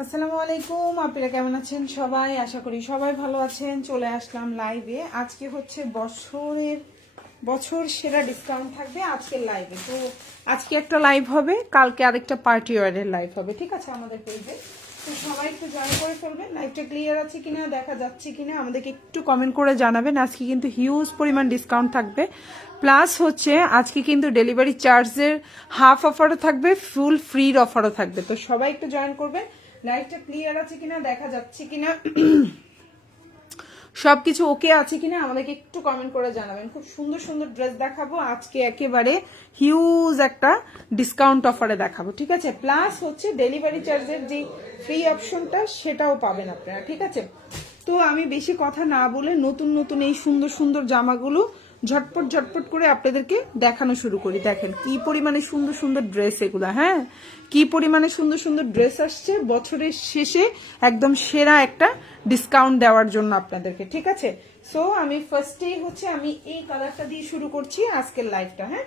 আসসালামু আলাইকুম, আপনারা কেমন আছেন সবাই? আশা করি সবাই ভালো আছেন। চলে আসলাম লাইভে। আজকে হচ্ছে বছর সেরা ডিসকাউন্ট থাকবে আজকের লাইভে। তো আজকে একটা লাইভ হবে, কালকে আরেকটা পার্টি ওয়ারের লাইভ হবে, ঠিক আছে, আমাদের পেজে। তো সবাই একটু জয়েন করে ফেলবেন। লাইভটা ক্লিয়ার আছে কিনা, দেখা যাচ্ছে কিনা আমাদেরকে একটু কমেন্ট করে জানাবেন। আজকে কিন্তু হিউজ পরিমাণ ডিসকাউন্ট থাকবে, প্লাস হচ্ছে আজকে কিন্তু ডেলিভারি চার্জের হাফ অফারও থাকবে, ফুল ফ্রির অফারও থাকবে। তো সবাই একটু জয়েন করবেন। লাইভটা ক্লিয়ার আছে কিনা, দেখা যাচ্ছে কিনা, সবকিছু ওকে আছে কিনা আমাদেরকে একটু কমেন্ট করে জানাবেন। খুব সুন্দর সুন্দর ড্রেস দেখাবো আজকে, একেবারে হিউজ একটা ডিসকাউন্ট অফারে দেখাবো, ঠিক আছে। প্লাস হচ্ছে ডেলিভারি চার্জের যে ফ্রি অপশনটা সেটাও পাবেন আপনারা, ঠিক আছে। তো আমি বেশি কথা না বলে নতুন নতুন এই সুন্দর সুন্দর জামাগুলো ঝটপট ঝটপট করে আপনাদেরকে দেখানো শুরু করি। দেখেন কি পরিমাণে সুন্দর সুন্দর ড্রেস এগুলা, হ্যাঁ, কি পরিমাণে সুন্দর সুন্দর ড্রেস আসছে বছরের শেষে একদম সেরা একটা ডিসকাউন্ট দেওয়ার জন্য আপনাদেরকে, ঠিক আছে। সো আমি ফার্স্টেই হচ্ছে আমি এই কালারটা দিয়ে শুরু করছি আজকের লাইভটা, হ্যাঁ,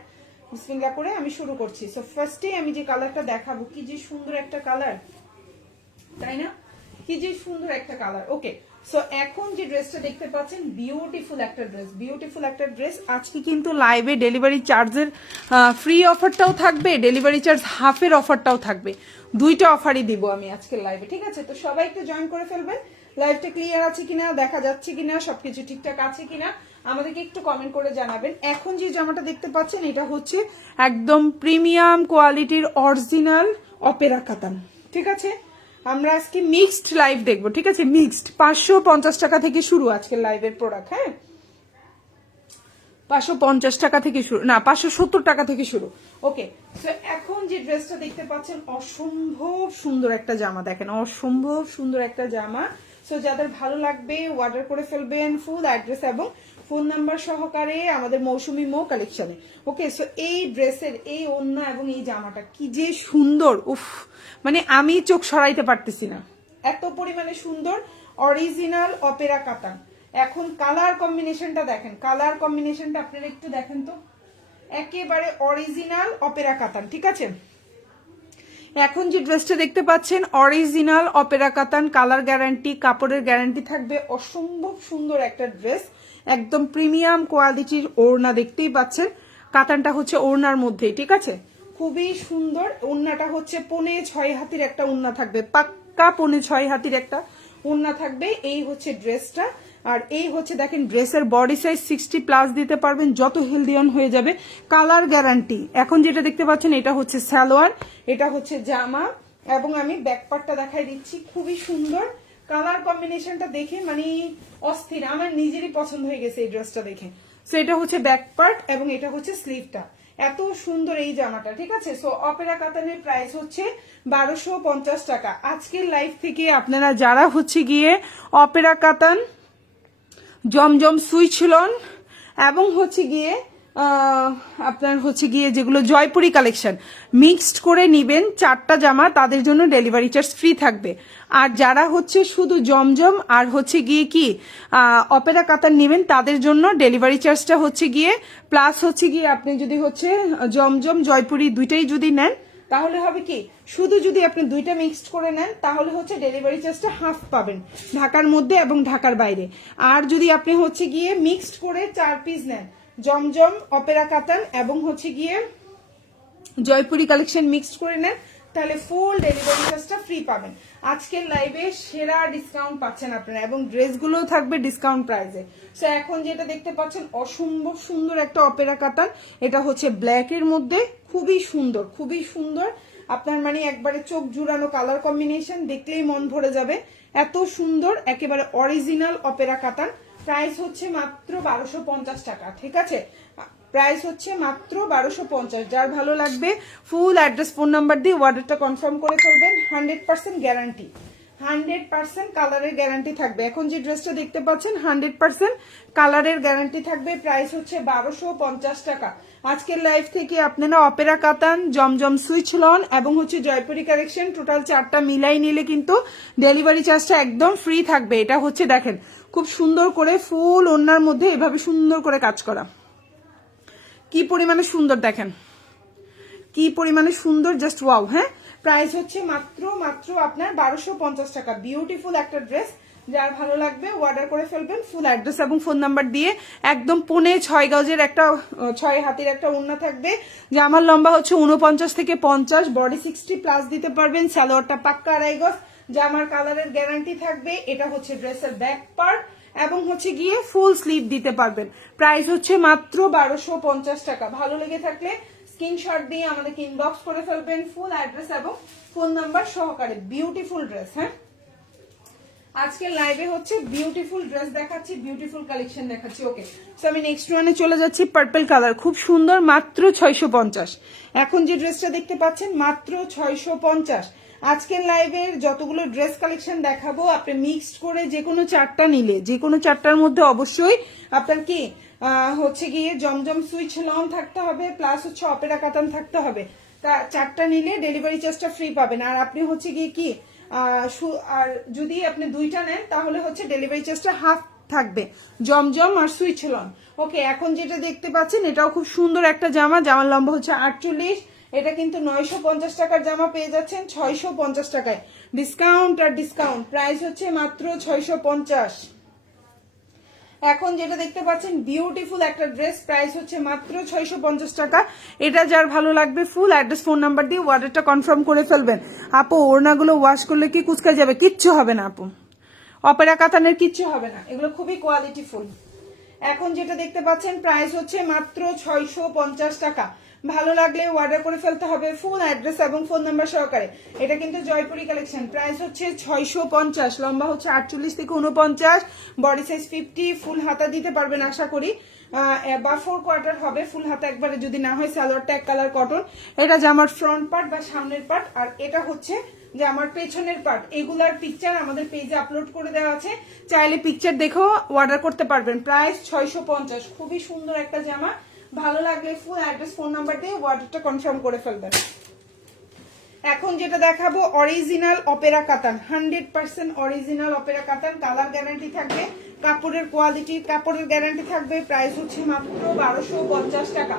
বিসমিল্লাহ করে আমি শুরু করছি। সো ফার্স্টেই আমি যে কালারটা দেখাবো, কি যে সুন্দর একটা কালার, তাই না? কি যে সুন্দর একটা কালার। ওকে, সো এখন যে ড্রেসটা দেখতে পাচ্ছেন, বিউটিফুল একটা ড্রেস। আজকে কিন্তু লাইভে ডেলিভারি চার্জের ফ্রি অফারটাও থাকবে, ডেলিভারি চার্জ হাফের অফারটাও থাকবে, দুইটা অফারই দিব আমি আজকের লাইভে, ঠিক আছে। তো সবাই একটু জয়েন করে ফেলবেন। লাইভটা ক্লিয়ার আছে কিনা, দেখা যাচ্ছে কিনা, সবকিছু ঠিকঠাক আছে কিনা আমাদেরকে একটু কমেন্ট করে জানাবেন। এখন যে জামাটা দেখতে পাচ্ছেন এটা হচ্ছে একদম প্রিমিয়াম কোয়ালিটির অরিজিনাল অপেরা কাতান, ঠিক আছে। আমরা আজকে মিক্সড লাইভ দেখবো, ঠিক আছে। মিক্সড 550 টাকা থেকে শুরু আজকের লাইভের প্রোডাক্ট, হ্যাঁ, 550 টাকা থেকে শুরু, না 570 টাকা থেকে শুরু। ওকে, তো এখন যে ড্রেসটা দেখতে পাচ্ছেন অসম্ভব সুন্দর একটা জামা, দেখেন অসম্ভব সুন্দর একটা জামা। সো যাদের ভালো লাগবে অর্ডার করে ফেলবেন, ফুল অ্যাড্রেস এবং ফোন নাম্বার সহকারে আমাদের মৌসুমী মো কালেকশনে। ওকে, সো এই ড্রেসের এই ওড়না এবং এই জামাটা কি যে সুন্দর, উফ, মানে আমি চোখ সরাইতে পারতেছি না, এত পরিমাণে সুন্দর। অরিজিনাল অপেরা কাতান। এখন কালার কম্বিনেশনটা দেখেন, কালার কম্বিনেশনটা আপনারা একটু দেখেন তো, একেবারে অরিজিনাল অপেরা কাতান, ঠিক আছে। এখন যে ড্রেসটা দেখতে পাচ্ছেন অরিজিনাল অপেরা কাতান, কালার গ্যারান্টি, কাপড়ের গ্যারান্টি থাকবে। অসম্ভব সুন্দর একটা ড্রেস, একদম প্রিমিয়াম কোয়ালিটির ওড়না দেখতেই পাচ্ছেন। কাতানটা হচ্ছে ওড়নার মধ্যেই, ঠিক আছে, খুবই সুন্দর। ওড়নাটা হচ্ছে 5.5 হাতির একটা ওড়না থাকবে, পাক্কা 5.5 হাতির একটা ওড়না থাকবে। এই হচ্ছে ড্রেসটা। আর এই হচ্ছে দেখেন ড্রেসের বডি সাইজ 60+ দিতে পারবেন, যত হেলদি অন হয়ে যাবে। Colour guarantee. এখন যেটা দেখতে পাচ্ছেন এটা হচ্ছে সালোয়ার, এটা হচ্ছে জামা, এবং আমি ব্যাক পার্টটা দেখাই দিচ্ছি, খুবই সুন্দর। কালার কম্বিনেশনটা দেখে মানে অস্থির, আমার নিজেরই পছন্দ হয়ে গেছে এই ড্রেসটা দেখে। সো এটা হচ্ছে ব্যাক পার্ট এবং এটা হচ্ছে স্লিভটা। এত সুন্দর এই জামাটা, ঠিক আছে। সো অপেরা কাতানের প্রাইস হচ্ছে 1250 টাকা। আজকের লাইভ থেকে আপনারা যারা হচ্ছে গিয়ে অপেরা কাতান, জমজম সুইচ লন এবং হচ্ছে গিয়ে আপনার হচ্ছে গিয়ে যেগুলো জয়পুরি কালেকশন মিক্সড করে নিবেন 4টা জামা, তাদের জন্য ডেলিভারি চার্জ ফ্রি থাকবে। আর যারা হচ্ছে শুধু জমজম আর হচ্ছে গিয়ে কি অপেরা কাতান নেবেন, তাদের জন্য ডেলিভারি চার্জটা হচ্ছে গিয়ে প্লাস হচ্ছে গিয়ে আপনি যদি হচ্ছে জমজম জয়পুরি দুইটাই যদি নেন, তাহলে হবে কি, শুধু যদি আপনি দুইটা মিক্সড করে নেন তাহলে হচ্ছে ডেলিভারি চার্জটা হাফ পাবেন ঢাকার মধ্যে এবং ঢাকার বাইরে। আর যদি আপনি হচ্ছে গিয়ে মিক্সড করে 4 পিস নেন, জমজম, অপেরা কাতান এবং হচ্ছে গিয়ে জয়পুরি কালেকশন মিক্সড করে নেন, তাহলে ফুল ডেলিভারি চার্জটা ফ্রি পাবেন। আজকের লাইভে সেরা ডিসকাউন্ট পাচ্ছেন আপনারা এবং ড্রেসগুলোও থাকবে ডিসকাউন্ট প্রাইসে। সো এখন যেটা দেখতে পাচ্ছেন অসম্ভব সুন্দর একটা অপেরা কাতান, এটা হচ্ছে ব্ল্যাকের মধ্যে, খুবই সুন্দর, খুবই সুন্দর। আপনার মানে একবারে চোখ জুড়ানো কালার কম্বিনেশন, দেখলেই মন ভরে যাবে, এত সুন্দর, একেবারে অরিজিনাল অপেরা কাতান। প্রাইস হচ্ছে মাত্র 1250 টাকা, ঠিক আছে। প্রাইস হচ্ছে মাত্র 1250। যার ভালো লাগবে ফুল অ্যাড্রেস ফোন নাম্বার দিয়ে অর্ডারটা কনফার্ম করে ফেলবেন। 100% গ্যারান্টি, 100% কালারের গ্যারান্টি থাকবে। এখন যে ড্রেসটা দেখতে পাচ্ছেন 100% কালারের গ্যারান্টি থাকবে। প্রাইস হচ্ছে 1250 টাকা। আজকের লাইভ থেকে আপনারা অপেরা কাতান, জমজম সুইচ লন এবং হচ্ছে জয়পুরি কালেকশন টোটাল 4টা মিলাই নিলে কিন্তু ডেলিভারি চার্জটা একদম ফ্রি থাকবে। এটা হচ্ছে দেখেন খুব সুন্দর করে ফুল ওড়নার মধ্যে এভাবে সুন্দর করে কাজ করা, কি পরিমাণে সুন্দর দেখেন, কি পরিমাণে সুন্দর, জাস্ট ওয়াও। হ্যাঁ, প্রাইস হচ্ছে মাত্র আপনার 1250 টাকা। বিউটিফুল একটা ড্রেস, যার ভালো লাগবে অর্ডার করে ফেলবেন। ফুল অ্যাড্রেস এবং ফোন নাম্বার দিয়ে। একদম 6.5 গজের একটা 6 হাতের একটা ওড়না থাকবে। জামার লম্বা হচ্ছে 49 থেকে 50, বডি 60+ দিতে পারবেন। সালোয়ারটা পাক্কা 2.5 গজ। জামার কালারের গ্যারান্টি থাকবে। এটা হচ্ছে ড্রেসের ব্যাক পার্ট এবং হচ্ছে গিয়ে ফুল স্লিভ দিতে পারবেন। প্রাইস হচ্ছে মাত্র 1250 টাকা। ভালো লেগে থাকলে স্ক্রিনশট দিয়ে আমাদেরকে ইনবক্স করে ফেলবেন ফুল অ্যাড্রেস এবং ফোন নাম্বার সহকারে। Beautiful dress. হ্যাঁ, আজকের লাইভে হচ্ছে বিউটিফুল ড্রেস দেখাচ্ছি, বিউটিফুল কালেকশন দেখাচ্ছি। ওকে, সো আমি নেক্সট ওয়ানে চলে যাচ্ছি। পার্পল কালার, খুব সুন্দর, মাত্র 650। এখন যে ড্রেসটা দেখতে পাচ্ছেন মাত্র 650। আজকের লাইভের যতগুলো ড্রেস কালেকশন দেখাবো, আপনি মিক্সড করে যে কোনো 4টা নিলে, যে কোনো 4টার মধ্যে অবশ্যই আপনার কি হচ্ছে গিয়ে জমজম সুইচ লন থাকতে হবে, প্লাস হচ্ছে অপেরা কাতান থাকতে হবে। তা 4টা নিলে ডেলিভারি চার্জটা ফ্রি পাবেন। আর আপনি হচ্ছে গিয়ে কি আর যদি আপনি 2টা নেন তাহলে হচ্ছে ডেলিভারি চার্জটা হাফ থাকবে, জমজম আর সুইচ লন। ওকে, এখন যেটা দেখতে পাচ্ছেন এটাও খুব সুন্দর একটা জামা। জামার লম্বা হচ্ছে 48। এটা কিন্তু 950 টাকার জামা পেয়ে যাচ্ছেন 650 টাকায়। ডিসকাউন্ট আর ডিসকাউন্ট। প্রাইস হচ্ছে মাত্র 650। এখন যেটা দেখতে পাচ্ছেন বিউটিফুল একটা ড্রেস, প্রাইস হচ্ছে মাত্র 650 টাকা। এটা যার ভালো লাগবে ফুল অ্যাড্রেস ফোন নাম্বার দিয়ে অর্ডারটা কনফার্ম করে ফেলবেন। আপু ওড়নাগুলো ওয়াশ করলে কি কুচকা যাবে? কিচ্ছু হবে না আপু, অপেরা কাতানের কিচ্ছু হবে না, এগুলো খুবই কোয়ালিটি ফুল। এখন যেটা দেখতে পাচ্ছেন প্রাইস হচ্ছে মাত্র 650 টাকা। ভালো লাগলে অর্ডার করে ফেলতে হবে ফুল অ্যাড্রেস এবং ফোন নাম্বার সহকারে। এটা কিন্তু জয়পুরি কালেকশন। প্রাইস হচ্ছে 650। লম্বা হচ্ছে 48 থেকে 49, বডি সাইজ 50। ফুল হাতা দিতে পারবেন আশা করি, বা 4 কোয়ার্টার হবে। ফুল হাতা একবারে যদি না হয়, সালোয়ারটা এক কালার কটন। এটা জামার ফ্রন্ট পার্ট বা সামনের পার্ট, আর এটা হচ্ছে যে আমার পেছনের পার্ট। এগুলার পিকচার আমাদের পেজে আপলোড করে দেওয়া আছে, চাইলে পিকচার দেখেও অর্ডার করতে পারবেন। প্রাইস 650। খুবই সুন্দর একটা জামা। ভালো লাগলে ফুল অ্যাড্রেস ফোন নাম্বার দিয়ে অর্ডারটা কনফার্ম করে ফেলবেন। এখন যেটা দেখাবো অরিজিনাল অপেরা কাতান, 100% অরিজিনাল অপেরা কাতান। কালার গ্যারান্টি থাকবে, কাপড়ের কোয়ালিটি, কাপড়ের গ্যারান্টি থাকবে। প্রাইস হচ্ছে মাত্র 1250 টাকা।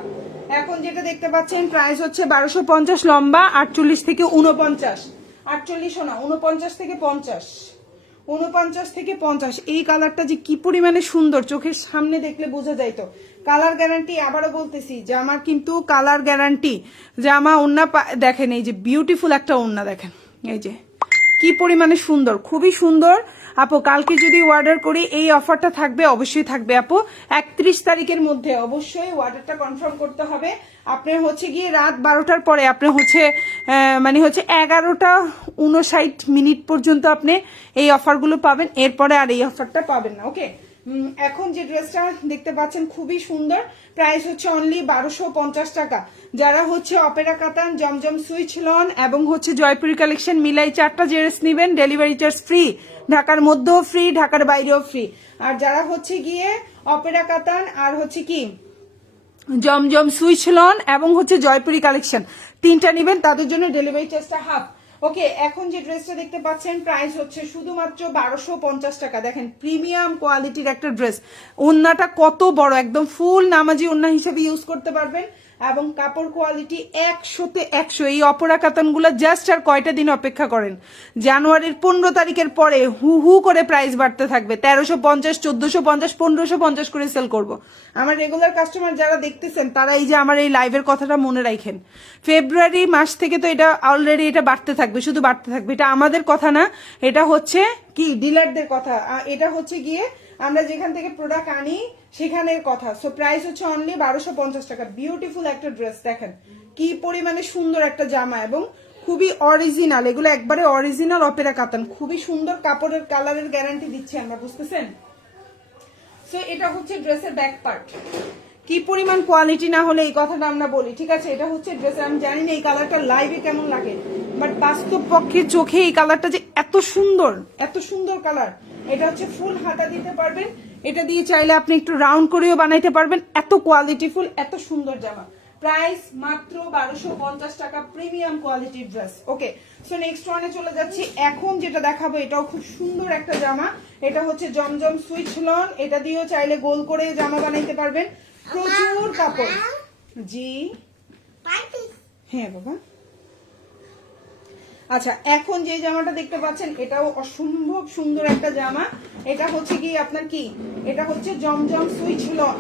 এখন যেটা দেখতে পাচ্ছেন প্রাইস হচ্ছে 1250। লম্বা 48 থেকে 49, 48 না 49 থেকে 50, 49 থেকে 50। এই কালারটা যে কি পরিমাণে সুন্দর, চোখের সামনে দেখলে বোঝা যায়। তো কালার গ্যারান্টি, আবারও বলতেছি জামা কিন্তু কালার গ্যারান্টি। জামা ওন্না দেখেন, এই যে বিউটিফুল একটা ওন্না দেখেন, এই যে কি পরিমাণে সুন্দর, খুবই সুন্দর। আপু কালকে যদি অর্ডার করি এই অফারটা থাকবে, অবশ্যই থাকবে আপু। 31 তারিখের মধ্যে অবশ্যই অর্ডারটা কনফার্ম করতে হবে। আপনার হচ্ছে গিয়ে রাত 12টার পরে আপনার হচ্ছে মানে হচ্ছে 11:59 পর্যন্ত আপনি এই অফারগুলো পাবেন, এরপরে আর এই অফারটা পাবেন না। ওকে, এখন যে ড্রেসটা দেখতে পাচ্ছেন খুবই সুন্দর। প্রাইস হচ্ছে অনলি 1250 টাকা। যারা হচ্ছে অপেরা কাতান, জমজম সুইচ লন এবং হচ্ছে জয়পুরি কালেকশন মিলাই 4টা ড্রেস নেবেন, ডেলিভারি চার্জ ফ্রি। ঢাকার মধ্যেও ফ্রি, ঢাকার বাইরেও ফ্রি। আর যারা হচ্ছে গিয়ে অপেরা কাতান আর হচ্ছে কি জমজম সুইচ লন এবং হচ্ছে জয়পুরি কালেকশন 3টা নেবেন, তাদের জন্য ডেলিভারি চার্জটা হাফ। ওকে, এখন যে ড্রেসটা দেখতে পাচ্ছেন প্রাইস হচ্ছে শুধুমাত্র 1250 টাকা। দেখেন প্রিমিয়াম কোয়ালিটির একটা ড্রেস। ওন্নাটা কত বড়, একদম ফুল নামাজি ওন্না হিসেবে ইউজ করতে পারবেন এবং কাপড় কোয়ালিটি 100তে 100। এই অপরা কাতানগুলো জাস্ট আর কয়টা দিন অপেক্ষা করেন, জানুয়ারির 15 তারিখের পরে হু হু করে প্রাইস বাড়তে থাকবে। 1350, 1450, 1550 করে সেল করব। আমার রেগুলার কাস্টমার যারা দেখতেছেন তারা এই যে আমার এই লাইভের কথাটা মনে রাখেন। ফেব্রুয়ারি মাস থেকে তো এটা অলরেডি এটা বাড়তে থাকবে, শুধু বাড়তে থাকবে। এটা আমাদের কথা না, এটা হচ্ছে কি ডিলারদের কথা। এটা হচ্ছে গিয়ে আমরা যেখান থেকে প্রোডাক্ট আনি সেখানের কথা। সো প্রাইস হচ্ছে অনলি 1250 টাকা। বিউটিফুল একটা ড্রেস, দেখেন কি পরিমাণে সুন্দর একটা জামা এবং খুবই অরিজিনাল। এগুলো একবারে অরিজিনাল অপেরা কাতান, খুবই সুন্দর। কাপড়ের কালারের গ্যারান্টি দিচ্ছি আমরা, বুঝতেছেন? সো এটা হচ্ছে ড্রেসের ব্যাক পার্ট। কি পরিমাণ কোয়ালিটি না হলে এই কথাটা আমরা বলি, ঠিক আছে? এটা হচ্ছে ড্রেসের, আমি জানি না এই কালারটা লাইভে কেমন লাগে, বাট বাস্তব পক্ষে চোখে এই কালারটা যে এত সুন্দর, এত সুন্দর কালার। এটা হচ্ছে ফুল হাতা দিতে পারবেন, এটা দিয়ে চাইলে আপনি একটু রাউন্ড করেও বানাইতে পারবেন। এত কোয়ালিটিফুল, এত সুন্দর জামা। প্রাইস মাত্র 1250 টাকা, প্রিমিয়াম কোয়ালিটির ড্রেস। ওকে, সো নেক্সট ওয়ানে চলে যাচ্ছি। এখন যেটা দেখাবো এটাও খুব সুন্দর একটা জামা। এটা হচ্ছে জমজম সুইচ লন। এটা দিয়েও চাইলে গোল করে জামা বানাইতে পারবেন। প্রচুর কাপড়। জি হ্যাঁ বাবা, আচ্ছা, এখন যে জামাটা দেখতে পাচ্ছেন এটাও অসম্ভব সুন্দর একটা জামা। এটা হচ্ছে কি আপনার কি, এটা হচ্ছে জমজম সুইচ লন।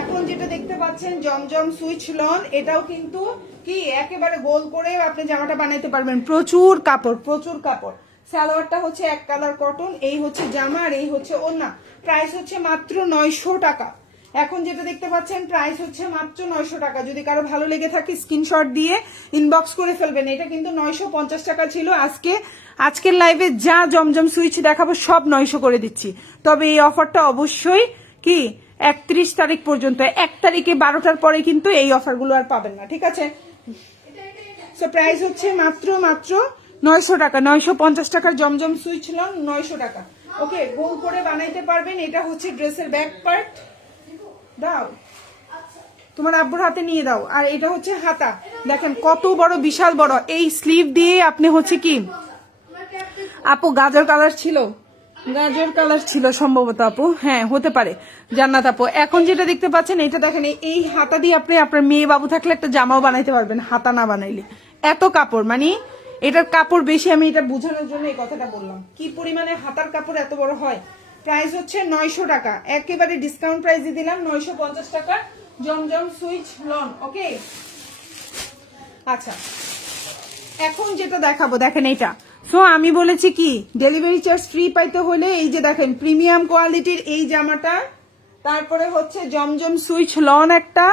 এখন যেটা দেখতে পাচ্ছেন জমজম সুইচ লন, এটাও কিন্তু কি একেবারে গোল করে আপনি জামাটা বানাইতে পারবেন। প্রচুর কাপড়, প্রচুর কাপড়। সালোয়ারটা হচ্ছে এক কালার কটন, এই হচ্ছে জামা আর এই হচ্ছে ওড়না। প্রাইস হচ্ছে মাত্র 900 টাকা। এখন যেটা দেখতে পাচ্ছেন প্রাইস হচ্ছে মাত্র 900 টাকা। যদি কারো ভালো লেগে থাকে স্ক্রিনশট দিয়ে ইনবক্স করে ফেলবেন। এটা কিন্তু 950 টাকা ছিল। আজকের লাইভে যা জমজম সুইচ দেখাবো সব 900 করে দিচ্ছি। তবে এই অফারটা অবশ্যই কি 31 তারিখ পর্যন্ত, 1 তারিখে 12টার পরে কিন্তু এই অফারগুলো আর পাবেন না, ঠিক আছে? সো প্রাইস হচ্ছে মাত্র 900 টাকা। 950 টাকার জমজম সুইচ লন 900 টাকা। ওকে, গোল করে বানাইতে পারবেন। এটা হচ্ছে ড্রেসের ব্যাক পার্ট। দাও তোমার আব্বুর হাতে নিয়ে দাও। আর এটা হচ্ছে হাতা, দেখেন কত বড়, বিশাল বড়। এই স্লিভ দিয়ে আপনি হচ্ছে কি আপু গাজর কালার ছিল, গাজর কালার ছিল সম্ভবত আপু, হ্যাঁ হতে পারে জান্নাত আপু। এখন যেটা দেখতে পাচ্ছেন এটা দেখেন, এই হাতা দিয়ে আপনি আপনার মেয়ে বাবু থাকলে একটা জামাও বানাইতে পারবেন, হাতা না বানাইলে। এত কাপড়, মানে এটার কাপড় বেশি, আমি এটা বোঝানোর জন্য এই কথাটা বললাম, কি পরিমাণে হাতার কাপড় এত বড় হয়। প্রাইস হচ্ছে 900 টাকা, একেবারে ডিসকাউন্ট প্রাইসে দিলাম 950 টাকা জমজম সুইচ লন। ওকে, আচ্ছা এখন যেটা দেখাবো দেখেন এটা। সো আমি বলেছি কি ডেলিভারি চার্জ ফ্রি পাইতে হলে এই যে দেখেন প্রিমিয়াম কোয়ালিটির এই জামাটা, তারপরে হচ্ছে জমজম সুইচ লন একটা,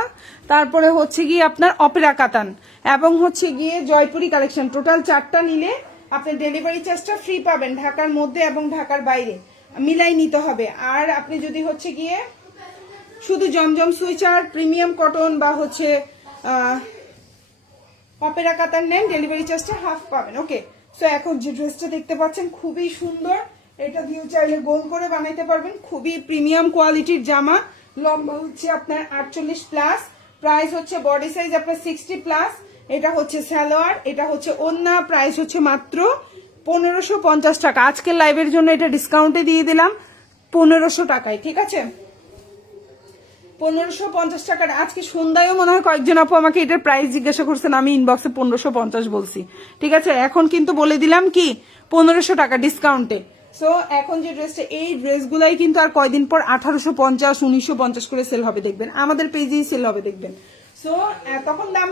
তারপরে হচ্ছে গিয়ে আপনার অপেরা কাতান এবং হচ্ছে গিয়ে জয়পুরি কালেকশন, টোটাল 4টা নিলে আপনি ডেলিভারি চার্জটা ফ্রি পাবেন ঢাকার মধ্যে এবং ঢাকার বাইরে মিলাই নিতে হবে। আর আপনি যদি হচ্ছে গিয়ে শুধু জমজম সুইচ আর প্রিমিয়াম কটন বা হচ্ছে অপেরা কাতার নেন, ডেলিভারি চার্জটা হাফ পাবেন। ওকে, সো এখন যে ড্রেসটা দেখতে পাচ্ছেন খুবই সুন্দর, এটা দিয়ে চাইলে গোল করে বানাইতে পারবেন। খুবই প্রিমিয়াম কোয়ালিটির জামা, লম্বা হচ্ছে আপনার 48 প্লাস, প্রাইস হচ্ছে বডি সাইজ আপনার 60 প্লাস। এটা হচ্ছে সালোয়ার, এটা হচ্ছে ওড়না, প্রাইস হচ্ছে মাত্র 1550 টাকা। আজকের লাইভের জন্য এটা ডিসকাউন্টে দিয়ে দিলাম 1500 টাকায়, ঠিক আছে? 1550 টাকার। আজকে সন্ধ্যায়ও মনে হয় কয়েকজন আপু আমাকে এটার প্রাইস জিজ্ঞাসা করছেন, আমি ইনবক্সে 1550 বলছি, ঠিক আছে? এখন কিন্তু বলে দিলাম কি 1500 টাকা ডিসকাউন্টে। সো এখন যে ড্রেসটা, এই ড্রেসগুলাই কিন্তু আর কয়দিন পর 1850 1950 করে সেল হবে, দেখবেন আমাদের পেজেই সেল হবে, দেখবেন। সো তখন দাম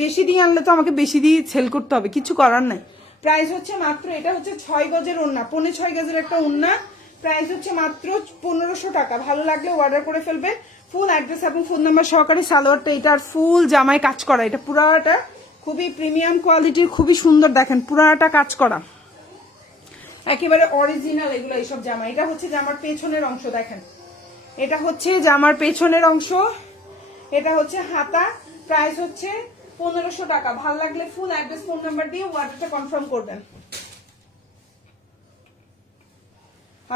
বেশি দিয়ে আনলে তো আমাকে বেশি দিয়ে সেল করতে হবে, কিছু করার নাই। প্রাইস হচ্ছে মাত্র, এটা হচ্ছে 6 গজের ওড়না, 6.25 গজের একটা ওড়না, প্রাইস হচ্ছে মাত্র 1500 টাকা। ভালো লাগলে অর্ডার করে ফেলবেন। ফুল অ্যাড্রেস এবং ফোন নাম্বার সহকারে। সালোয়ারটা এটার ফুল জামায় কাজ করা, এটা পুরাটা খুবই প্রিমিয়াম কোয়ালিটির, খুবই সুন্দর, দেখেন পুরাটা কাজ করা, একেবারে অরিজিনাল এগুলো এইসব জামা। এটা হচ্ছে জামার পেছনের অংশ, দেখেন এটা হচ্ছে জামার পেছনের অংশ, এটা হচ্ছে হাতা। প্রাইস হচ্ছে 1500 টাকা। ভালো লাগলে ফুল অ্যাড্রেস ফোন নাম্বার দিয়ে অর্ডারটা কনফার্ম করবেন।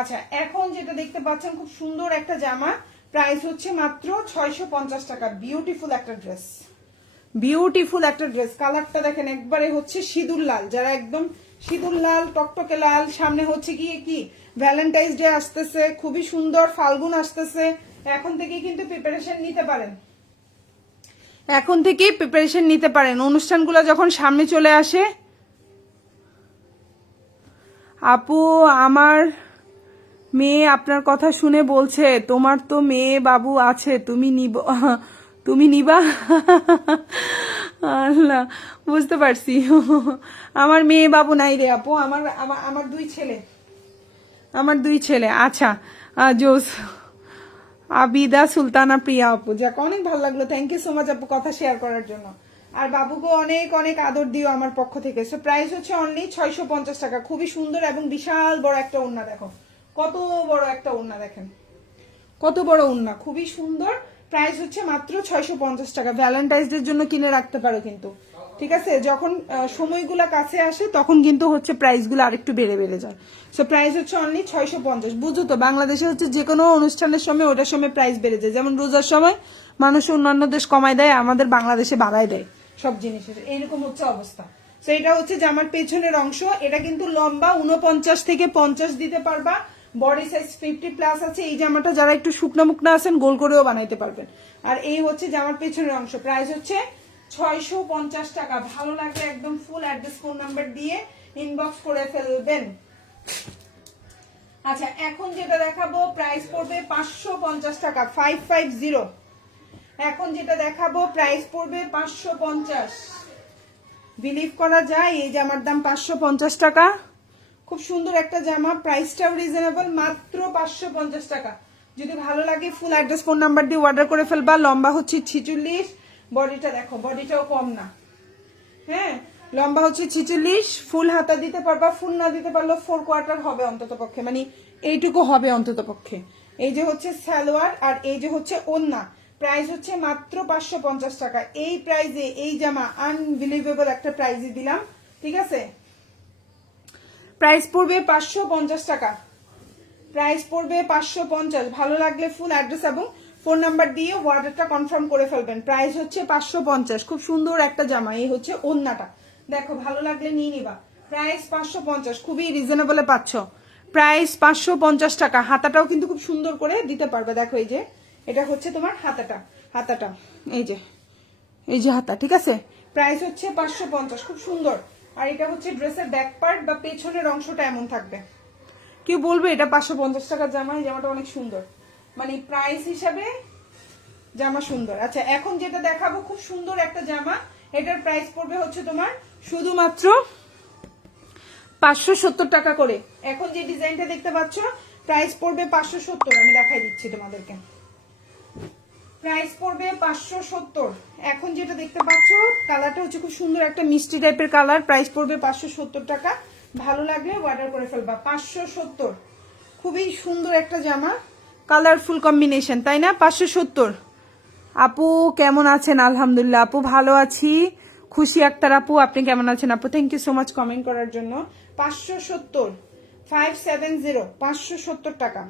আচ্ছা, এখন যেটা দেখতে পাচ্ছেন খুব সুন্দর একটা জামা, প্রাইস হচ্ছে মাত্র 650 টাকা। বিউটিফুল একটা ড্রেস, বিউটিফুল একটা ড্রেস। কালারটা দেখেন একবারে হচ্ছে সিঁদুর লাল, যারা একদম সিঁদুর লাল টকটকে লাল, সামনে হচ্ছে গিয়ে কি ভ্যালেন্টাইন্স ডে আসতেছে, খুবই সুন্দর ফাল্গুন আসতেছে, এখন থেকেই কিন্তু প্রিপারেশন নিতে পারেন, এখন থেকেই প্রিপারেশন নিতে পারেন অনুষ্ঠানগুলো যখন সামনে চলে আসে। আপু আমার মেয়ে আপনার কথা শুনে বলছে তোমার তো মেয়ে বাবু আছে, তুমি নিবা? আল্লাহ, বুঝতে পারছি। আমার মেয়ে বাবু নাই রে আপু, আমার 2 ছেলে, আমার 2 ছেলে। আচ্ছা, জোস আবিদা সুলতানা প্রিয়া আপু, যাক অনেক ভালো লাগলো, থ্যাংক ইউ সো মাচ আপু কথা শেয়ার করার জন্য। আর বাবুকে অনেক অনেক আদর দিও আমার পক্ষ থেকে। সো প্রাইস হচ্ছে অনলি 650 টাকা। খুবই সুন্দর এবং বিশাল বড় একটা ওড়না, দেখো কত বড় একটা ওড়না, দেখেন কত বড় ওড়না, খুবই সুন্দর। প্রাইস হচ্ছে মাত্র 650 টাকা। ভ্যালেন্টাইন্স ডের জন্য কিনে রাখতে পারো কিন্তু, ঠিক আছে? যখন সময়গুলা কাছে আসে তখন কিন্তু হচ্ছে প্রাইসগুলো আরেকটু বেড়ে যায়। সো প্রাইস হচ্ছে অনলি 650। বুঝো তো, বাংলাদেশে হচ্ছে যে কোনো অনুষ্ঠানের সময় ওটার সময় প্রাইস বেড়ে যায়, যেমন রোজার সময় মানুষ অন্যান্য দেশ কমায় দেয়, আমাদের বাংলাদেশে বাড়ায় দেয় সব জিনিসের, এইরকম হচ্ছে অবস্থা। তো এটা হচ্ছে জামার পেছনের অংশ, এটা কিন্তু লম্বা 49 থেকে 50 দিতে পারবা, বডি সাইজ 50 প্লাস আছে। এই জামাটা যারা একটু শুকনা মুকনা আছেন গোল করেও বানাইতে পারবেন। আর এই হচ্ছে জামার পেছনের অংশ, প্রাইস হচ্ছে 650 টাকা। ভালো লাগলে একদম ফুল অ্যাড্রেস ফোন নাম্বার দিয়ে ইনবক্স করে ফেলবেন। আচ্ছা এখন যেটা দেখাবো প্রাইস পড়বে 550 টাকা, 550। এখন যেটা দেখাবো প্রাইস পড়বে 550। বিলিভ করা যায় এই জামার দাম 550 টাকা। খুব সুন্দর একটা জামা, প্রাইসটাও রিজনেবল, মাত্র 550 টাকা। যদি ভালো লাগে ফুল অ্যাড্রেস ফোন নাম্বার দিয়ে অর্ডার করে ফেলবা। লম্বা হচ্ছে 46, বডিটা দেখো, বডিটাও কম না, হ্যাঁ লম্বা হচ্ছে 46, ফুল হাতা দিতে পারবা, ফুল না দিতে পারলেও 4 কোয়ার্টার হবে অন্তত পক্ষে, মানে এইটুকু হবে অন্তত পক্ষে। এই যে হচ্ছে সালোয়ার আর এই যে হচ্ছে ওন্না। প্রাইস হচ্ছে মাত্র 550 টাকা। এই প্রাইসে এই জামা আনবিলিভেবল একটা প্রাইসে দিলাম, ঠিক আছে। প্রাইস পড়বে 550 টাকা, প্রাইস পড়বে 550। ভালো লাগলে ফুল অ্যাড্রেস এবং ফোন নাম্বার দিয়ে অর্ডারটা কনফার্ম করে ফেলবেন। প্রাইস হচ্ছে 550। খুব সুন্দর একটা জামা, এই হচ্ছে ওন্নাটা, দেখো ভালো লাগলে নিয়ে নিবা। প্রাইস 550, খুবই রিজনেবলে পাচ্ছ। প্রাইস 550 টাকা। হাতাটাও কিন্তু খুব সুন্দর করে দিতে পারবে, দেখো এই যে এটা হচ্ছে তোমার হাতাটা, হাতাটা এই যে হাতা, ঠিক আছে। প্রাইস হচ্ছে 550, খুব সুন্দর। আর এটা হচ্ছে ড্রেসের ব্যাক পার্ট বা পেছনের অংশটা এমন থাকবে। কেউ বলবে এটা 550 টাকার জামা, এই জামাটা অনেক সুন্দর, মানে প্রাইস হিসাবে জামা সুন্দর। আচ্ছা এখন যেটা দেখাবো খুব সুন্দর একটা জামা, এটার প্রাইস পড়বে হচ্ছে তোমার শুধুমাত্র 570 টাকা করে। এখন যে ডিজাইনটা দেখতে পাচ্ছ প্রাইস পড়বে 570, আমি দেখাই দিচ্ছি তোমাদেরকে। প্রাইস পড়বে 570। এখন যেটা দেখতে পাচ্ছ কালারটা হচ্ছে খুব সুন্দর একটা মিষ্টি টাইপের কালার, প্রাইস পড়বে 570 টাকা। ভালো লাগলে অর্ডার করে ফেলবা। 570, খুবই সুন্দর একটা জামা, কালারফুল কম্বিনেশন, তাই না? 570। আপু কেমন আছেন? আলহামদুলিল্লাহ আপু ভালো আছি। খুশি আক্তার আপু, আপনি কেমন আছেন আপু? Thank you so much comment করার জন্য। 570, 570, 570 টাকা,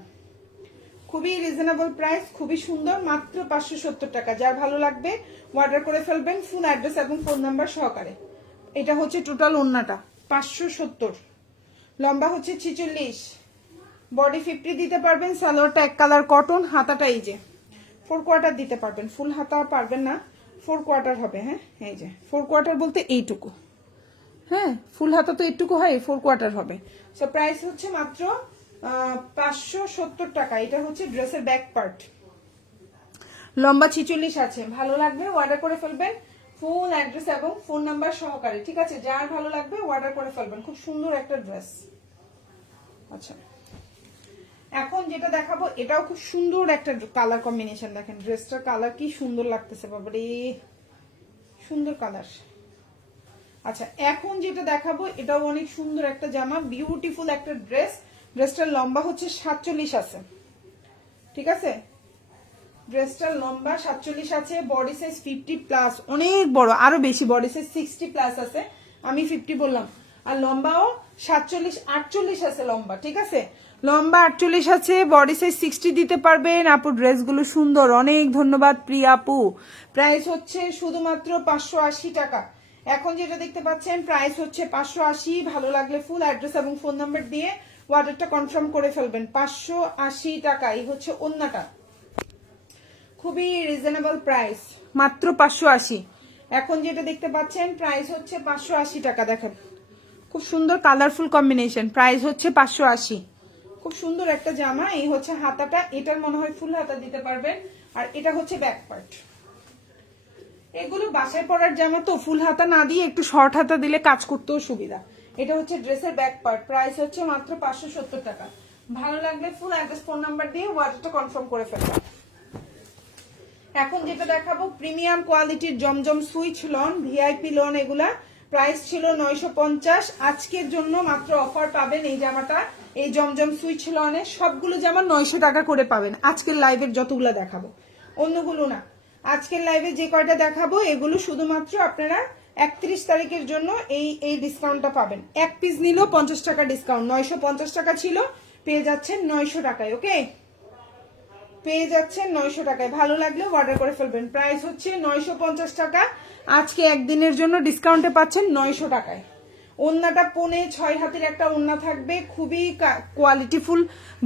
খুবই রিজনেবল প্রাইস, খুবই সুন্দর, মাত্র 570 টাকা। যার ভালো লাগবে অর্ডার করে ফেলবেন ফুল অ্যাড্রেস এবং ফোন নাম্বার সহকারে। এটা হচ্ছে টোটাল ওন্নাটা 570, লম্বা হচ্ছে 46, বডি 50 দিতে পারবেন। সালোয়ারটা এক কালার কটন, হাতাটা এই যে 4 কোয়ার্টার দিতে পারবেন, ফুল হাতা পারবেন না, 4 কোয়ার্টার হবে। হ্যাঁ এই যে 4 কোয়ার্টার বলতে এইটুকু, হ্যাঁ ফুল হাতা তো এইটুকু হয়, 4 কোয়ার্টার হবে। সো প্রাইস হচ্ছে মাত্র 570 টাকা। এটা হচ্ছে ড্রেসের ব্যাক পার্ট, লম্বা 46 আছে। ভালো লাগবে অর্ডার করে ফেলবেন ফুল অ্যাড্রেস এবং ফোন নাম্বার সহকারে, ঠিক আছে। যার ভালো লাগবে অর্ডার করে ফেলবেন। খুব সুন্দর একটা ড্রেস। আচ্ছা এখন যেটা দেখাবো এটাও খুব সুন্দর একটা কালার কম্বিনেশন, দেখেন ড্রেসটার কালার কি সুন্দর লাগতেছে, বাবারে সুন্দর কালার। আচ্ছা এখন যেটা দেখাবো এটাও অনেক সুন্দর একটা জামা, বিউটিফুল একটা ড্রেস। ড্রেসটার লম্বা হচ্ছে 47 আছে, ঠিক আছে। ড্রেসটার লম্বা 47 আছে, বডি সাইজ 50 প্লাস, অনেক বড়, আরো বেশি, বডি সাইজ 60 প্লাস আছে, আমি 50 বললাম। আর লম্বাও 47 48 আছে লম্বা, ঠিক আছে। লম্বা 48 আছে, বডি সাইজ 60 দিতে পারবেন। আপু ড্রেসগুলো সুন্দর, অনেক ধন্যবাদ প্রিয়া আপু। প্রাইস হচ্ছে শুধুমাত্র 580 টাকা। এখন যেটা দেখতে পাচ্ছেন প্রাইস হচ্ছে 580। ভালো লাগলে ফুল অ্যাড্রেস এবং ফোন নাম্বার দিয়ে অর্ডারটা কনফার্ম করে ফেলবেন। 580 টাকা। এই হচ্ছে ওন্নাটা, খুবই রিজনেবল প্রাইস, মাত্র 580। এখন যেটা দেখতে পাচ্ছেন প্রাইস হচ্ছে 580 টাকা। দেখেন খুব সুন্দর কালারফুল কম্বিনেশন, প্রাইস হচ্ছে 580। খুব সুন্দর একটা জামা। এই হচ্ছে হাতাটা, এটার মনে হয় ফুল হাতা দিতে পারবেন। আর এটা হচ্ছে ব্যাক পার্ট। এগুলো বাসায় পরার জামা তো, ফুল হাতা না দিয়ে একটু শর্ট হাতা দিলে কাজ করতেও সুবিধা। এটা হচ্ছে ড্রেসের ব্যাক পার্ট, প্রাইস হচ্ছে মাত্র 570 টাকা। ভালো লাগলে ফুল অ্যাড্রেস ফোন নাম্বার দিয়ে অর্ডারটা কনফার্ম করে ফেলবেন। এখন যেটা দেখাবো প্রিমিয়াম কোয়ালিটির জমজম সুইচ লন, ভিআইপি লন, এগুলা প্রাইস ছিল 950। আজকের জন্য মাত্র অফার পাবেন এই জামাটা, এই জমজম সুইচ লনে সবগুলো জামা 900 টাকা করে পাবেন। আজকের লাইভের যতগুলো দেখাবো, অন্যগুলো না। আজকের লাইভে যে কয়টা দেখাবো এগুলো শুধুমাত্র আপনারা 31 তারিখের জন্য এই ডিসকাউন্টটা পাবেন। এক পিস নিলেও 50 টাকা ডিসকাউন্ট, 950 টাকা ছিল, পেয়ে যাচ্ছেন 900 টাকায়। ওকে, পেয়ে যাচ্ছেন 900 টাকায়। ভালো লাগলে অর্ডার করে ফেলবেন। প্রাইস হচ্ছে 950 টাকা। আজকে একদিনের জন্য ডিসকাউন্টে পাচ্ছেন 900 টাকায়। ওন্নাটা 6.5 হাতের একটা ওন্না থাকবে, খুবই কোয়ালিটিফুল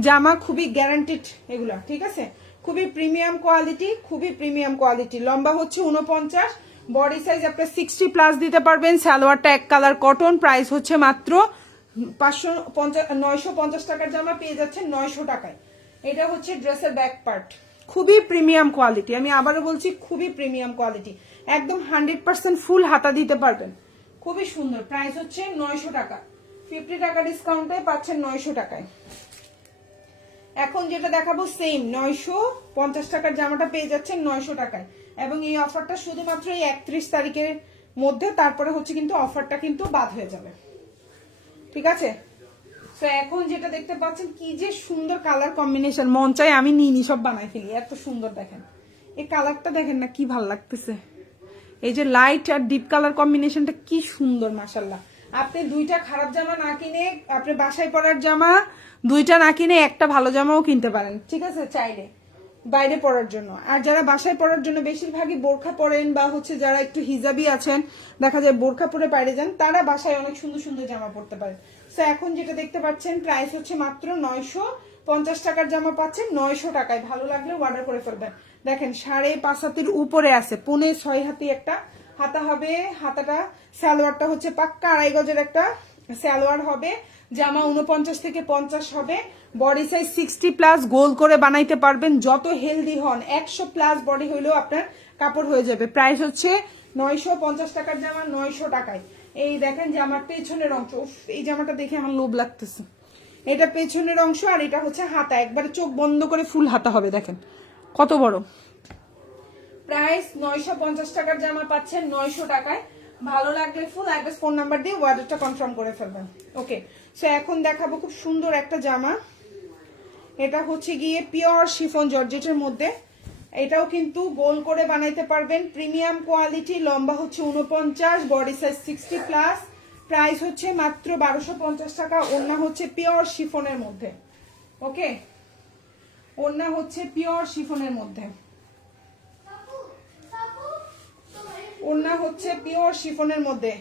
জামা, খুবই গ্যারান্টিড এগুলা, ঠিক আছে। খুবই প্রিমিয়াম কোয়ালিটি, খুবই প্রিমিয়াম কোয়ালিটি। লম্বা হচ্ছে 49, বডি সাইজ আপনি 60+ দিতে পারবেন। সালোয়ারটা এক কালার কটন, প্রাইস হচ্ছে মাত্র 950 টাকার জামা পেয়ে যাচ্ছেন 900 টাকায়। এটা হচ্ছে ড্রেসের ব্যাক পার্ট, খুবই প্রিমিয়াম কোয়ালিটি, আমি আবারও বলছি খুবই প্রিমিয়াম কোয়ালিটি, একদম 100% ফুল হাতা দিতে পারবেন, খুবই সুন্দর। প্রাইস হচ্ছে 900 টাকা, 50 টাকা ডিসকাউন্টে পাচ্ছেন 900 টাকায়। এখন যেটা দেখাবো সেম 950 টাকার জামাটা পেয়ে যাচ্ছেন 900 টাকায়, এবং এই অফারটা শুধুমাত্র এই 31 তারিখের মধ্যে, তারপরে হচ্ছে কিন্তু অফারটা কিন্তু বাদ হয়ে যাবে, ঠিক আছে? তো এখন যেটা দেখতে পাচ্ছেন কি যে সুন্দর কালার কম্বিনেশন, মন চাই আমি নিয়ে সব বানাই ফেলি, এত সুন্দর দেখেন এই কালারটা, দেখেন না কি ভালো লাগতেছে, এই যে লাইট আর ডিপ কালার কম্বিনেশনটা কি সুন্দর মাশাল্লাহ। আপনি দুইটা খারাপ জামা না কিনে, আপনি বাসায় পরার জামা দুইটা না কিনে একটা ভালো জামাও কিনতে পারেন, ঠিক আছে, চাইলে বাইরে পরার জন্য। আর যারা বাসায় পরার জন্য বেশিরভাগই বোরখা পরেন, বা হচ্ছে যারা একটু হিজাবি আছেন, দেখা যায় বোরখা পরে বাইরে যান, তারা বাসায় অনেক সুন্দর সুন্দর জামা পরতে পারেন। তো এখন যেটা দেখতে পাচ্ছেন প্রাইস হচ্ছে মাত্র 950 টাকার জামা পাচ্ছেন 900 টাকায়। ভালো লাগলে অর্ডার করে ফেলবেন। দেখেন 5.5 হাতের উপরে আছে, 5.6 হাতি একটা হাতা হবে, হাতাটা সালোয়ারটা হচ্ছে পাক্কা 2.5 গজের একটা সালোয়ার হবে, জামা 49 থেকে 50 হবে, বডি সাইজ 60+, গোল করে বানাইতে পারবেন, যত হেলদি হন 100+ বডি হইলেও আপনার কাপড় হয়ে যাবে। প্রাইস হচ্ছে 950 টাকার জামা 900 টাকায়। এই দেখেন জামার পেছনের অংশ, এই জামাটা দেখে আমার লোভ লাগতেছে, এটা পেছনের অংশ, আর এটা হচ্ছে হাতা, একবারে চোখ বন্ধ করে ফুল হাতা হবে, দেখেন কত বড়। প্রাইস 950 টাকার জামা পাচ্ছেন 900 টাকায়। ভালো লাগলে ফুল অ্যাড্রেস ফোন নাম্বার দিয়ে অর্ডারটা কনফার্ম করে ফেলবেন। ওকে, সো এখন দেখাবো খুব সুন্দর একটা জামা, এটা হচ্ছে গিয়ে পিওর শিফন জর্জেটের মধ্যে, এটাও কিন্তু গোল করে বানাইতে পারবেন, প্রিমিয়াম কোয়ালিটি, লম্বা হচ্ছে 49, বডি সাইজ 60+, প্রাইস হচ্ছে মাত্র 1250 টাকা। ওড়না হচ্ছে পিওর শিফনের মধ্যে, ওকে, ওড়না হচ্ছে পিওর শিফনের মধ্যে, ওড়না হচ্ছে পিওর শিফনের মধ্যে,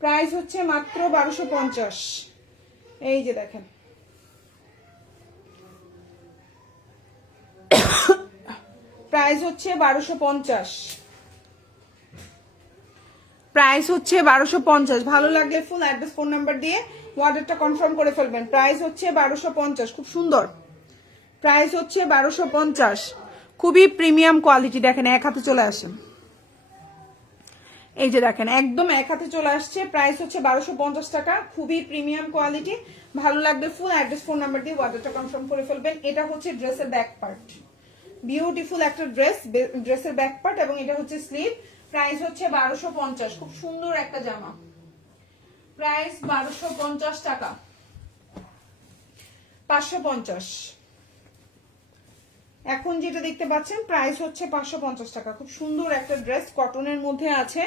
প্রাইস হচ্ছে মাত্র 1250। এই যে দেখেন প্রাইস হচ্ছে 1250, প্রাইস হচ্ছে 1250। ভালো লাগলে ফুল অ্যাড্রেস ফোন নাম্বার দিয়ে অর্ডারটা কনফার্ম করে ফেলবেন। প্রাইস হচ্ছে 1250, খুব সুন্দর, প্রাইস হচ্ছে 1250, খুবই প্রিমিয়াম কোয়ালিটি। দেখেন এক হাতে চলে আসে, এই যে দেখেন একদম এক হাতে চলে আসছে, প্রাইস হচ্ছে 1250 টাকা, খুবই প্রিমিয়াম কোয়ালিটি। ভালো লাগবে ফুল অ্যাড্রেস ফোন নাম্বার দিয়ে অর্ডারটা কনফার্ম করে ফেলবেন। এটা হচ্ছে ড্রেসের ব্যাক পার্ট, বিউটিফুল একটা ড্রেস, ড্রেসের ব্যাক পার্ট, এবং এটা হচ্ছে স্লিভ। প্রাইস হচ্ছে 1250, খুব সুন্দর একটা জামা, প্রাইস 1250 টাকা, 550। এখন যেটা দেখতে পাচ্ছেন প্রাইস হচ্ছে 550 টাকা, খুব সুন্দর একটা ড্রেস, কটনের মধ্যে আছে।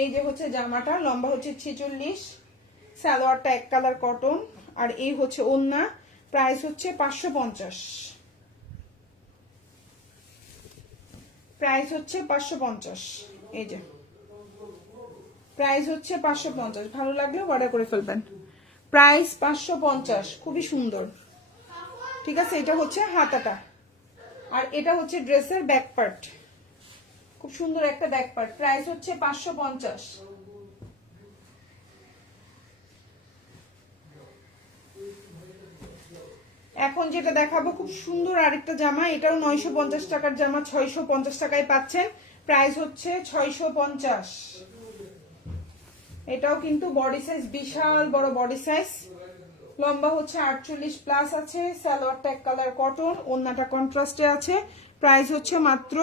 এই যে হচ্ছে জামাটা, লম্বা হচ্ছে 46, সালোয়ারটা এক কালার কটন, আর এই হচ্ছে ওড়না, প্রাইস হচ্ছে 550, প্রাইস হচ্ছে 550। এই যে প্রাইস হচ্ছে 550, ভালো লাগলে অর্ডার করে ফেলবেন। প্রাইস 550, খুবই সুন্দর, ঠিক আছে। এটা হচ্ছে হাতাটা, আর এটা হচ্ছে ড্রেসের ব্যাক পার্ট, খুব সুন্দর একটা ব্যাক পার্ট, প্রাইস হচ্ছে 550। এখন যেটা দেখাবো খুব সুন্দর আরেকটা জামা, এটাও 950 টাকার জামা 650 টাকায় পাচ্ছেন, প্রাইস হচ্ছে 650। এটাও কিন্তু বডি সাইজ বিশাল বড় বডি সাইজ, লম্বা হচ্ছে 48+ আছে, সালোয়ারটা এক কালার কটন, ওড়নাটা কন্ট্রাস্টে আছে, প্রাইস হচ্ছে মাত্র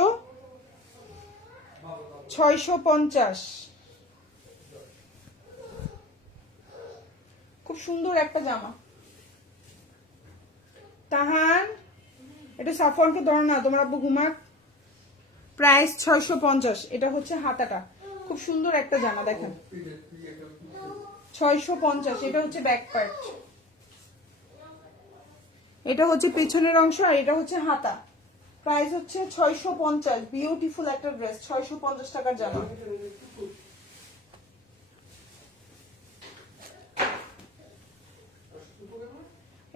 650। খুব সুন্দর একটা জামা। তাহান এটা সাফওয়ানকে ধরো না, তোমার আব্বু ঘুমাক। প্রাইস 650, এটা হচ্ছে হাতাটা, খুব সুন্দর একটা জামা, দেখেন 650। এটা হচ্ছে ব্যাক পার্ট, এটা হচ্ছে পেছনের অংশ, আর এটা হচ্ছে হাতা, প্রাইস হচ্ছে 650। বিউটিফুল একটা ড্রেস, 650 টাকার জামা।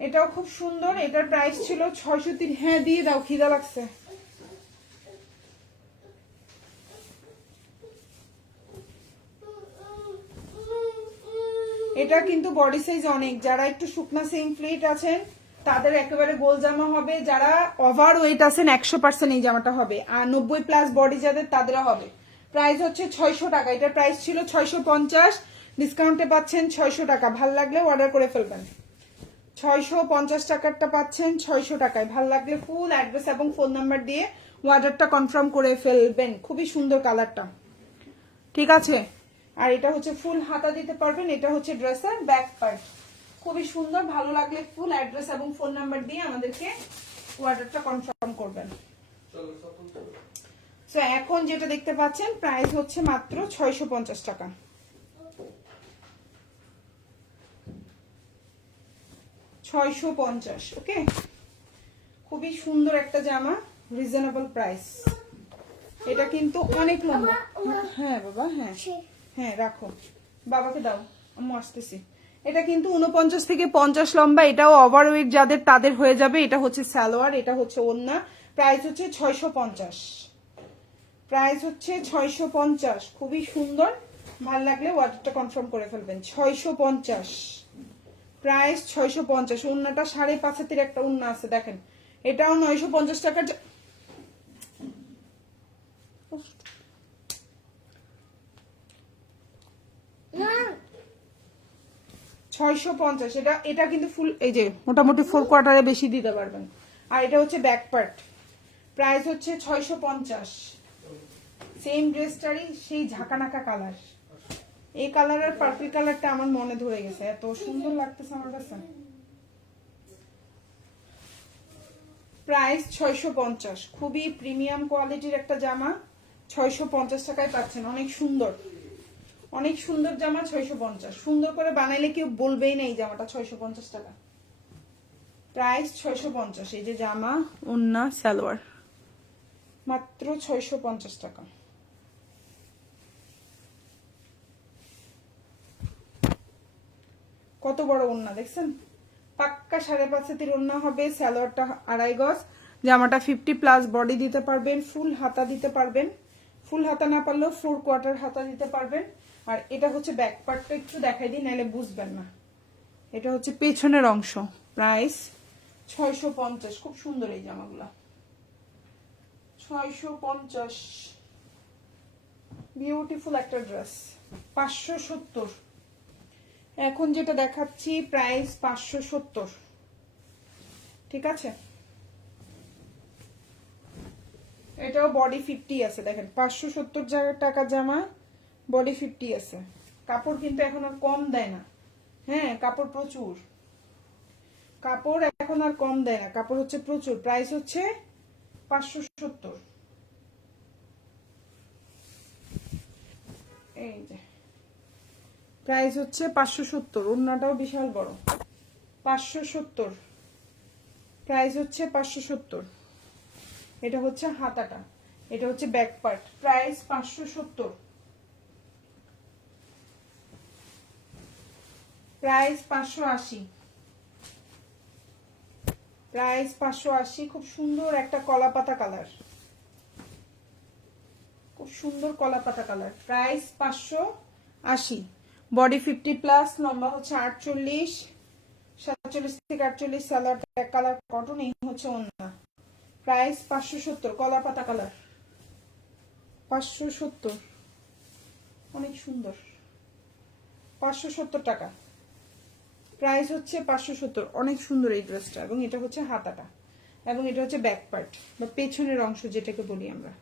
এটাও খুব সুন্দর, এটার প্রাইস ছিল 630। হ্যাঁ দিয়ে দাও, খিদা লাগছে। এটা কিন্তু বডি সাইজ অনেক, যারা একটু শুকনা সিম ফ্লিট আছেন তাদের একেবারে গোল জামা হবে, যারা ওভার ওয়েট আছেন 100% এই জামাটা হবে, আর 90+ বডি যাদের তাদেরও হবে। প্রাইস হচ্ছে 600 টাকা, এটার প্রাইস ছিল 650, ডিসকাউন্টে পাচ্ছেন 600 টাকা। ভাল লাগলে অর্ডার করে ফেলবেন। 650 টাকারটা পাচ্ছেন 600 টাকায়। ভাল লাগলে ফুল অ্যাড্রেস এবং ফোন নাম্বার দিয়ে অর্ডারটা কনফার্ম করে ফেলবেন। খুবই সুন্দর কালারটা, ঠিক আছে। আর এটা হচ্ছে ফুল হাতা দিতে পারবেন, এটা হচ্ছে ড্রেসের ব্যাক পার্ট। খুবই সুন্দর, ভালো লাগলে ফুল অ্যাড্রেস এবং ফোন নাম্বার দিয়ে আমাদেরকে অর্ডারটা কনফার্ম করবেন। সো এখন যেটা দেখতে পাচ্ছেন প্রাইস হচ্ছে মাত্র 650 টাকা। 650, ওকে। খুবই সুন্দর একটা জামা, রিজনেবল প্রাইস। এটা কিন্তু অনেক লম্বা। হ্যাঁ বাবা, হ্যাঁ হ্যাঁ রাখো, বাবাকে দাও, আমি আসতেছি। এটা কিন্তু 49 থেকে 50 লম্বা, এটাও ওভারওয়েট যাদের তাদের হয়ে যাবে। এটা হচ্ছে সালোয়ার, এটা হচ্ছে ওড়না। প্রাইস হচ্ছে 650, প্রাইস হচ্ছে 650। খুবই সুন্দর, ভাল লাগলে অর্ডারটা কনফার্ম করে ফেলবেন। 650, প্রাইস 650। ওড়নাটা 5.5 হাতের একটা ওড়না আছে দেখেন, এটাও 950 টাকার। 650, এটা কিন্তু ফুল, এই যে মোটামুটি 4 কোয়ার্টারে বেশি দিতে পারবেন। আর এটা হচ্ছে ব্যাক পার্ট, প্রাইস হচ্ছে 650। সেম ড্রেসটারই সেই ঝাঁকানাকা কালার, এই কালার আর পার্পল কালারটা আমার মনে ধরে গেছে, এত সুন্দর লাগতেছে আমার কাছে। প্রাইস 650, খুবই প্রিমিয়াম কোয়ালিটির একটা জামা 650 টাকায় পাচ্ছেন। অনেক সুন্দর, অনেক সুন্দর জামা 650। সুন্দর করে বানাইলে কেউ বলবেই না এই জামাটা 650 টাকা। প্রাইস 650। এই যে জামা, ওন্না, সালোয়ার, মাত্র 650 টাকা। কত বড় ওন্না দেখছেন, পাক্কা 5.5 হাতের ওন্না হবে। সালোয়ারটা 2.5 গজ, জামাটা 50+ বডি দিতে পারবেন, ফুল হাতা দিতে পারবেন। ফুল হাতা না পারলেও 4 কোয়ার্টার হাতা দিতে পারবেন। আর এটা হচ্ছে ব্যাক পার্টটা, একটু দেখাই দিই নাহলে বুঝবেন না। এটা হচ্ছে পেছনের অংশ। প্রাইস 650। খুব সুন্দর এই জামাগুলা, 650। বিউটিফুল একটা ড্রেস। 570। এখন যেটা দেখাচ্ছি প্রাইস 570, ঠিক আছে। এটাও বডি 50 আছে দেখেন, 570 টাকা জামা, বডি 50 আছে। কাপড় কিন্তু এখন আর কম দেয় না, হ্যাঁ কাপড় প্রচুর, কাপড় এখন আর কম দেয় না, কাপড় হচ্ছে প্রচুর। প্রাইস হচ্ছে 570। এই যে প্রাইস হচ্ছে 570। ওড়নাটাও বিশাল বড়। 570, প্রাইস হচ্ছে 570। এটা হচ্ছে হাতাটা, এটা হচ্ছে back part. Price 570, price 580, price 580। খুব সুন্দর একটা কলাপাতা কালার, খুব সুন্দর কলাপাতা কালার। প্রাইস 580। বডি 50+, লম্বা হচ্ছে 48, 47 থেকে 48। সালোয়ার এক কালার কটন, এই হচ্ছে ওন্না। Price 570, কলাপাতা colour. 570, অনেক সুন্দর। 570 টাকা, প্রাইস হচ্ছে 570। অনেক সুন্দর এই ড্রেসটা। এবং এটা হচ্ছে হাতাটা, এবং এটা হচ্ছে ব্যাক পার্ট বা পেছনের অংশ যেটাকে বলি আমরা।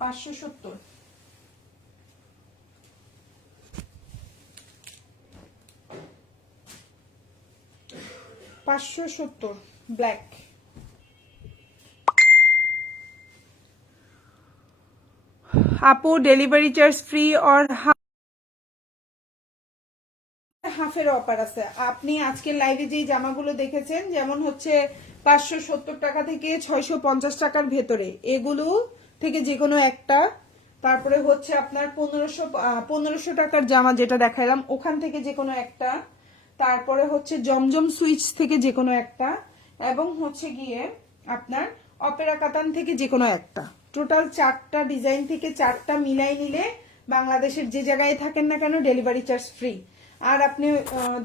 570। ব্ল্যাক। আপু ডেলিভারি চার্জ ফ্রি অর হাফের অফার আছে। আপনি আজকে লাইভে যেই জামাগুলো দেখেছেন, যেমন হচ্ছে 570 টাকা থেকে 650 টাকার ভেতরে, এগুলো থেকে যে কোনো একটা। তারপরে হচ্ছে আপনার 1500 টাকার জামা যেটা দেখাইলাম ওখান থেকে যে কোনো একটা। তারপরে হচ্ছে জমজম সুইচ থেকে যে কোনো একটা, এবং হচ্ছে গিয়ে আপনার অপেরা কাতান থেকে যে কোনো একটা। টোটাল 4টা ডিজাইন থেকে 4টা মিলাই নিলে বাংলাদেশের যে জায়গায় থাকেন না কেন ডেলিভারি চার্জ ফ্রি। আর আপনি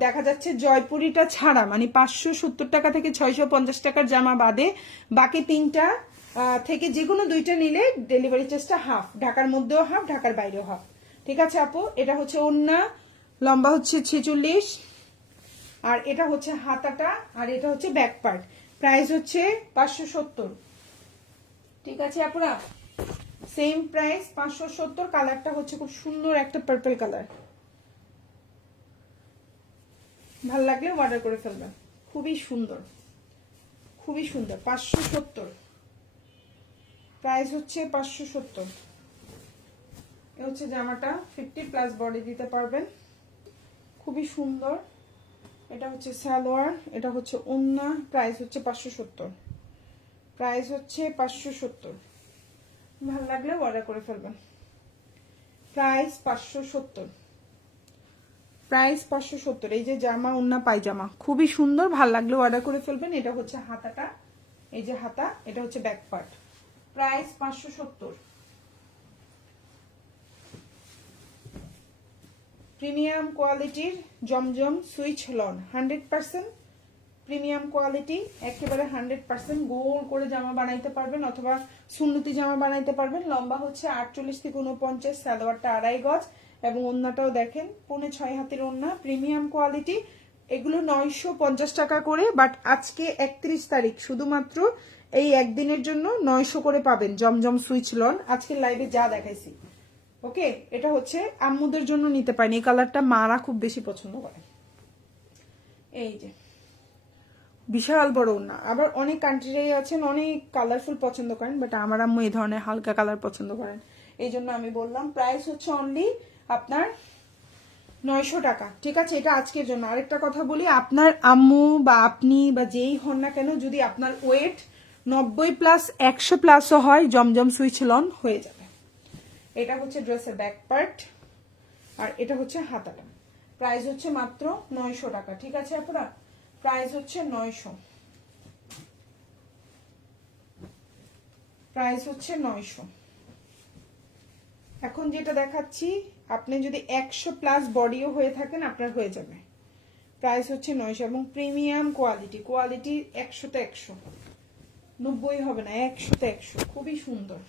দেখা যাচ্ছে জয়পুরিটা ছাড়া মানে 570 টাকা থেকে 650 টাকার জামা বাদে বাকি তিনটা থেকে যে কোনো দুইটা নিলে ডেলিভারি চার্জটা হাফ, ঢাকার মধ্যেও হাফ, ঢাকার বাইরেও হাফ। ঠিক আছে আপু, এটা হচ্ছে ওন্না, লম্বা হচ্ছে 46, আর এটা হচ্ছে হাতাটা, আর এটা হচ্ছে ব্যাক পার্ট। প্রাইস হচ্ছে 570। ঠিক আছে আপুরা, সেম প্রাইস 570। কালারটা হচ্ছে খুব সুন্দর একটা পার্পল কালার, ভাল লাগলে অর্ডার করে ফেলবেন। খুবই সুন্দর, খুবই সুন্দর। 570 প্রাইস হচ্ছে 570। এ হচ্ছে জামাটা, 50+ বডি দিতে পারবেন, খুবই সুন্দর। এটা হচ্ছে সালোয়ার, এটা হচ্ছে ওন্না। প্রাইস হচ্ছে 570, প্রাইস হচ্ছে 570। ভালো লাগলে অর্ডার করে ফেলবেন। Price 570, price 570। এই যে জামা, ওন্না, পায়জামা খুবই সুন্দর, ভাল লাগলে অর্ডার করে ফেলবেন। এটা হচ্ছে হাতাটা, এই যে হাতা, এটা হচ্ছে ব্যাক পার্ট। প্রাইস 570। প্রিমিয়াম কোয়ালিটির জমজম সুইচ লন, 100% প্রিমিয়াম কোয়ালিটি, একেবারে 100% গোল করে জামা বানাইতে পারবেন অথবা সুন্নতি জামা বানাইতে পারবেন। লম্বা হচ্ছে 48 থেকে 49, সালোয়ারটা 2.5 গজ, এবং ওন্নাটাও দেখেন 5.5 হাতের ওন্না, প্রিমিয়াম কোয়ালিটি। এগুলো 950 টাকা করে, বাট আজকে 31 তারিখ শুধুমাত্র এই একদিনের জন্য 900 করে পাবেন জমজম সুইচ লন, আজকে লাইভে যা দেখাইছি। ওকে, এটা হচ্ছে আম্মুদের জন্য নিতে পারেন, এই কালারটা মারা খুব বেশি পছন্দ করে। এই যে বিশাল বড় না, আবার অনেক কান্ট্রিরাই আছেন অনেক কালারফুল পছন্দ করেন, বাট আমার আম্মু এই ধরনের হালকা কালার পছন্দ করেন, এই জন্য আমি বললাম। প্রাইস হচ্ছে অনলি আপনার 900 টাকা। ঠিক আছে, এটা আজকের জন্য। আরেকটা কথা বলি, আপনার আম্মু বা আপনি বা যেই হন না কেন, যদি আপনার ওয়েট 90+, 100+ও হয়, জমজম সুইচ লন হয়ে যাবে। এটা হচ্ছে ড্রেসের ব্যাক পার্ট, আর এটা হচ্ছে হাতাটা। প্রাইস হচ্ছে মাত্র 900 টাকা। ঠিক আছে আপনারা, প্রাইস হচ্ছে 900, প্রাইস হচ্ছে 900। এখন যেটা দেখাচ্ছি, আপনি যদি 100+ বডিও হয়ে থাকেন আপনার হয়ে যাবে। প্রাইস হচ্ছে 900, এবং প্রিমিয়াম কোয়ালিটি, কোয়ালিটি 100তে 100, 90 হবে না, 100তে 100। খুবই সুন্দর,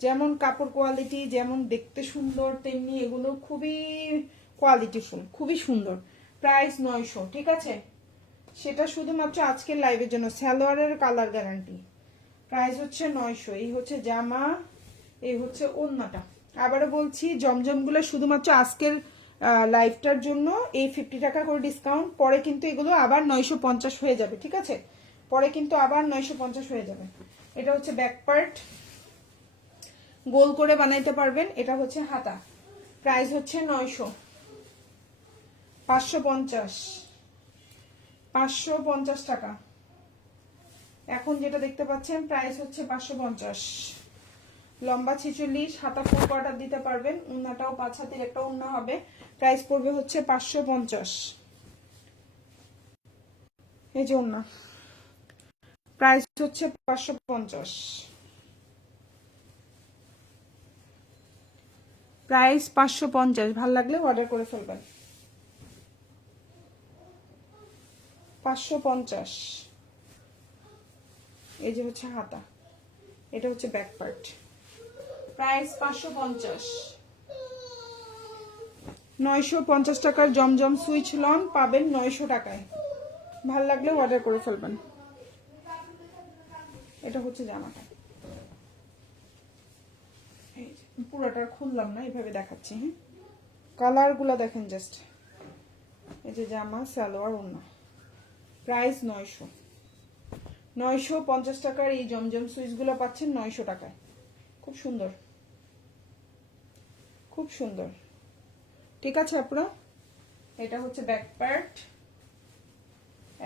যেমন কাপড় কোয়ালিটি, যেমন দেখতে সুন্দর, তেমনি এগুলো খুবই কোয়ালিটিফুল, খুবই সুন্দর। প্রাইস 900। ঠিক আছে, সেটা শুধুমাত্র আজকের লাইভের জন্য। সালোয়ারের কালার গ্যারান্টি। প্রাইস হচ্ছে 900। এই হচ্ছে জামা, এই হচ্ছে ওন্নাটা। আবারও বলছি, জমজমগুলো শুধুমাত্র আজকের লাইভটার জন্য এই 50 টাকা করে ডিসকাউন্ট, পরে কিন্তু এগুলো আবার 950 হয়ে যাবে। ঠিক আছে, পরে কিন্তু আবার 950 হয়ে যাবে। এটা হচ্ছে ব্যাক পার্ট, গোল করে বানাইতে পারবেন। এটা হচ্ছে হাতা। প্রাইস হচ্ছে 900, 550, 550 টাকা। এখন যেটা দেখতে পাচ্ছেন প্রাইস হচ্ছে 550। লম্বা 46, হাতা 4 কোয়ার্টার দিতে পারবেন, ওন্নাটাও 5 হাতের একটা ওন্না হবে। প্রাইস পড়বে হচ্ছে 550। এই যে ওন্না, প্রাইস হচ্ছে 550, প্রাইস 550। ভাল লাগলে অর্ডার করে ফেলবেন। 550। এই যে হচ্ছে হাতা, এটা হচ্ছে ব্যাক পার্ট। প্রাইস 550। 950 টাকার জমজম সুইচ লন পাবেন 900 টাকায়। ভাল লাগলে অর্ডার করে ফেলবেন। এটা হচ্ছে জামাটা, পুরোটা খুললাম না, এইভাবে দেখাচ্ছি। হ্যাঁ, কালার গুলা দেখেন জাস্ট। এই যে জামা, সালোয়ার, ওন্না। প্রাইস 900, 950 টাকার এই জমজম সুইচ গুলো পাচ্ছেন 900 টাকায়। খুব সুন্দর, খুব সুন্দর। ঠিক আছে আপনারা, এটা হচ্ছে ব্যাক পার্ট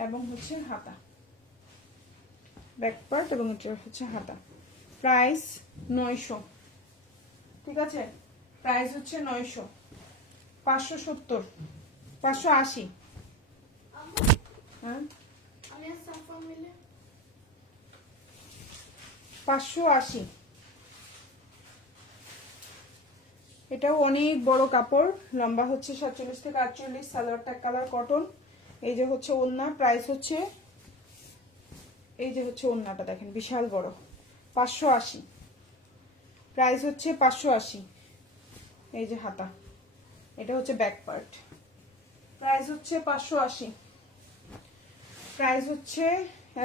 এবং হচ্ছে হাতা, ব্যাক পার্ট এবং এটা হচ্ছে হাতা। প্রাইস 900। ঠিক আছে, প্রাইস হচ্ছে 900। 570, 580। হ্যাঁ, 580, এটাও অনেক বড় কাপড়, লম্বা হচ্ছে 47 থেকে 48, সালোয়ারটা কালার কটন। এই যে হচ্ছে ওড়না, প্রাইস হচ্ছে, এই যে হচ্ছে ওড়নাটা দেখেন বিশাল বড়, 580, প্রাইস হচ্ছে 580। এই যে হাতা, এটা হচ্ছে ব্যাক পার্ট, প্রাইস হচ্ছে 580, প্রাইস হচ্ছে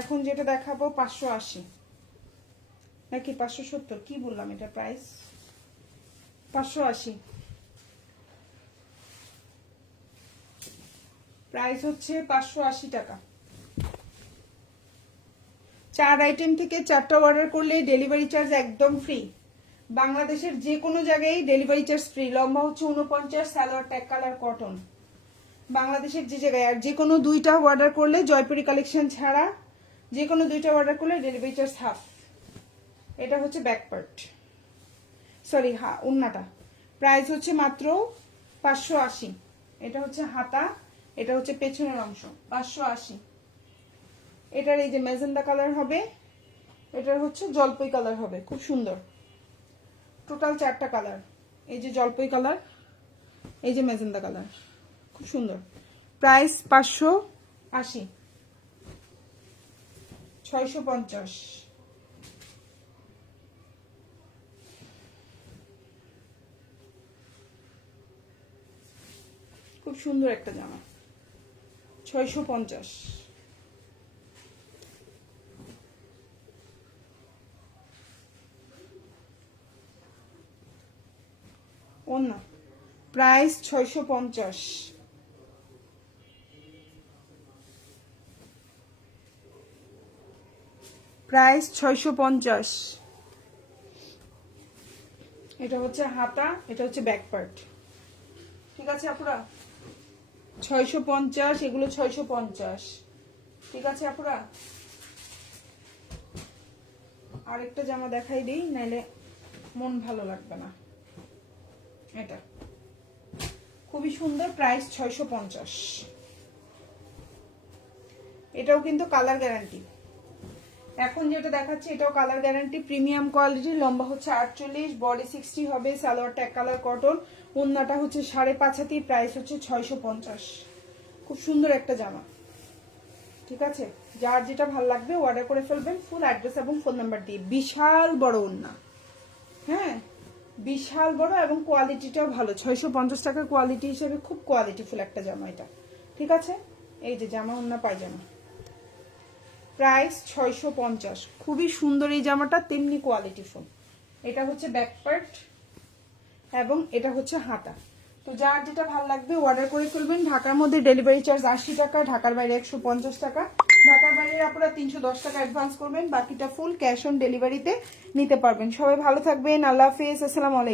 এখন যেটা দেখাবো 580 নাকি 570, কি বললাম, এটা প্রাইস 580, প্রাইস হচ্ছে 580 টাকা। 4 আইটেম থেকে 4টা অর্ডার করলে ডেলিভারি চার্জ একদম ফ্রি, বাংলাদেশের যে কোনো জায়গায় ডেলিভারি চার্জ ফ্রি। লম্বা হচ্ছে 49, সালোয়ার ট্যাগ কালার কটন, বাংলাদেশের যে জায়গায়। আর যে কোনো 2টা অর্ডার করলে, জয়পুরি কালেকশন ছাড়া যে কোনো 2টা অর্ডার করলে ডেলিভারি চার্জ হাফ। এটা হচ্ছে ব্যাক পার্ট, সরি ওন্নাটা, প্রাইস হচ্ছে মাত্র 580। এটা হচ্ছে হাতা, এটা হচ্ছে পেছনের অংশ, 580। এটার এই যে ম্যাজেন্ডা কালার হবে, এটার হচ্ছে জলপাই কালার হবে, খুব সুন্দর। টোটাল 4টা কালার, এই যে জলপাই কালার, এই যে ম্যাজেন্ডা কালার, খুব সুন্দর। প্রাইস 580, 650। খুব সুন্দর একটা জামা, 650। ওন্না, প্রাইস 650, প্রাইস 650। এটা হচ্ছে হাতা, এটা হচ্ছে ব্যাক পার্ট, ঠিক আছে আপুরা? 650, এগুলো 650, ঠিক আছে আপুরা? আরেকটা জামা দেখাই দিই, নাইলে মন ভালো লাগবে না। এটা খুবই সুন্দর, প্রাইস 650। এটাও কিন্তু কালার গ্যারান্টি। এখন যেটা দেখাচ্ছি এটাও কালার গ্যারান্টি, প্রিমিয়াম কোয়ালিটি। লম্বা হচ্ছে 48, বডি 60 হবে, সালোয়ার ট্যাগ কালার কটন, ওন্নাটা হচ্ছে 5.5 হাতি, প্রাইস হচ্ছে 650। খুব সুন্দর একটা জামা, ঠিক আছে? যার যেটা ভালো লাগবে অর্ডার করে ফেলবেন, ফুল অ্যাড্রেস এবং ফোন নাম্বার দিয়ে। বিশাল বড় ওন্না, হ্যাঁ বিশাল বড়, এবং কোয়ালিটিটাও ভালো। 650 টাকার কোয়ালিটি হিসেবে খুব কোয়ালিটিফুল একটা জামা এটা, ঠিক আছে? এই যে জামা, ওন্না পায়জামা, প্রাইস 650। খুবই সুন্দর এই জামাটা, তেমনি কোয়ালিটিফুল। এটা হচ্ছে ব্যাক পার্ট এবং এটা হচ্ছে হাতা। তো যার যেটা ভালো লাগবে অর্ডার করে ফেলবেন। ঢাকার মধ্যে ডেলিভারি চার্জ 80 টাকা, ঢাকার বাইরে 150 টাকা। ঢাকার বাইরে আপনারা 310 টাকা অ্যাডভান্স করবেন, বাকিটা ফুল ক্যাশ অন ডেলিভারিতে নিতে পারবেন। সবাই ভালো থাকবেন, আল্লাহ হাফেজ, আসসালামু আলাইকুম।